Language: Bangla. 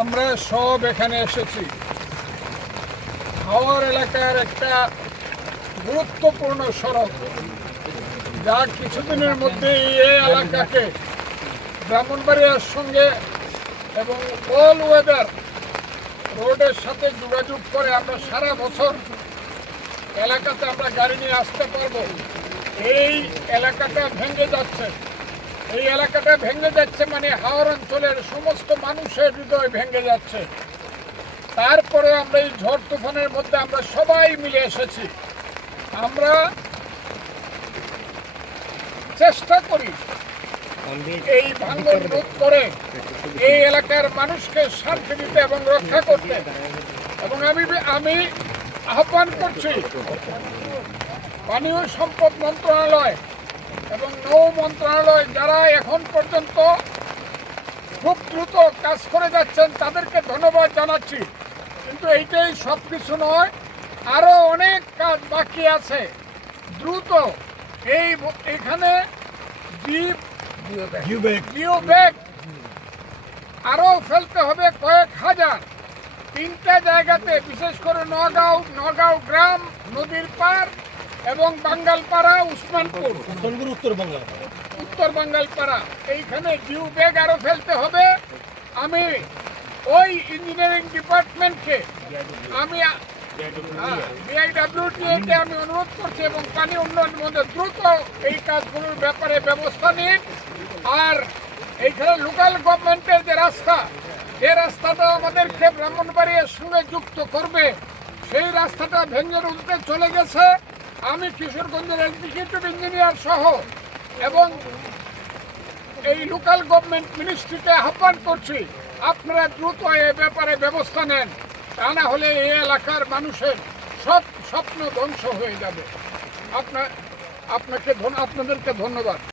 আমরা সব এখানে এসেছি হাওর এলাকার একটা গুরুত্বপূর্ণ সড়ক, যা কিছুদিনের মধ্যে এই এলাকাকে ব্রাহ্মণবাড়িয়ার সঙ্গে এবং অল ওয়েদার রোডের সাথে যোগাযোগ করে আমরা সারা বছর এলাকাতে আমরা গাড়ি নিয়ে আসতে পারবো। এই এলাকাটা ভেঙে যাচ্ছে, এই এলাকাটা ভেঙে যাচ্ছে মানে হাওর অঞ্চলের সমস্ত মানুষের হৃদয় ভেঙে যাচ্ছে। তারপরে আমরা এই ঝড় তুফানের মধ্যে আমরা সবাই মিলে এসেছি। আমরা চেষ্টা করি এই ভাঙন রোধ করে এই এলাকার মানুষকে শান্তি দিতে এবং রক্ষা করতে। এবং আমি আহ্বান করছি পানীয় সম্পদ মন্ত্রণালয় এবং নৌ মন্ত্রণালয়, যারা এখন পর্যন্ত খুব দ্রুত কাজ করে যাচ্ছেন, তাদেরকে ধন্যবাদ জানাচ্ছি। কিন্তু এইটাই সব কিছু নয়, আরও অনেক কাজ বাকি আছে। দ্রুত এখানে জিও ব্যাগ আরও ফেলতে হবে কয়েক হাজার। 3টা জায়গাতে, বিশেষ করে নগাঁও গ্রাম, নদীর পার এবং বাঙ্গালপাড়া, উসমানপুর, উত্তর বাঙ্গালপাড়া, এইখানে জিও ব্যাগ আরও ফেলতে হবে। আমি ওই ইঞ্জিনিয়ারিং ডিপার্টমেন্টকে আমি বিআইডব্লিউটিএকে আমি অনুরোধ করছি এবং পানি উন্নয়ন মধ্যে দ্রুত এই কাজগুলোর ব্যাপারে ব্যবস্থা নিন। আর এইখানে লোকাল গভর্নমেন্টের যে রাস্তাটা আমাদেরকে ব্রাহ্মণবাড়িয়ার সঙ্গে যুক্ত করবে, সেই রাস্তাটা ভেঙে রুলতে চলে গেছে। আমি কিশোরগঞ্জের এক্সিকিউটিভ ইঞ্জিনিয়ার সহ এবং এই লোকাল গভর্নমেন্ট মিনিস্ট্রিকে আহ্বান করছি, আপনারা দ্রুত এ ব্যাপারে ব্যবস্থা নেন, তা না হলে এই এলাকার মানুষের সব স্বপ্ন ধ্বংস হয়ে যাবে। আপনাদেরকে ধন্যবাদ।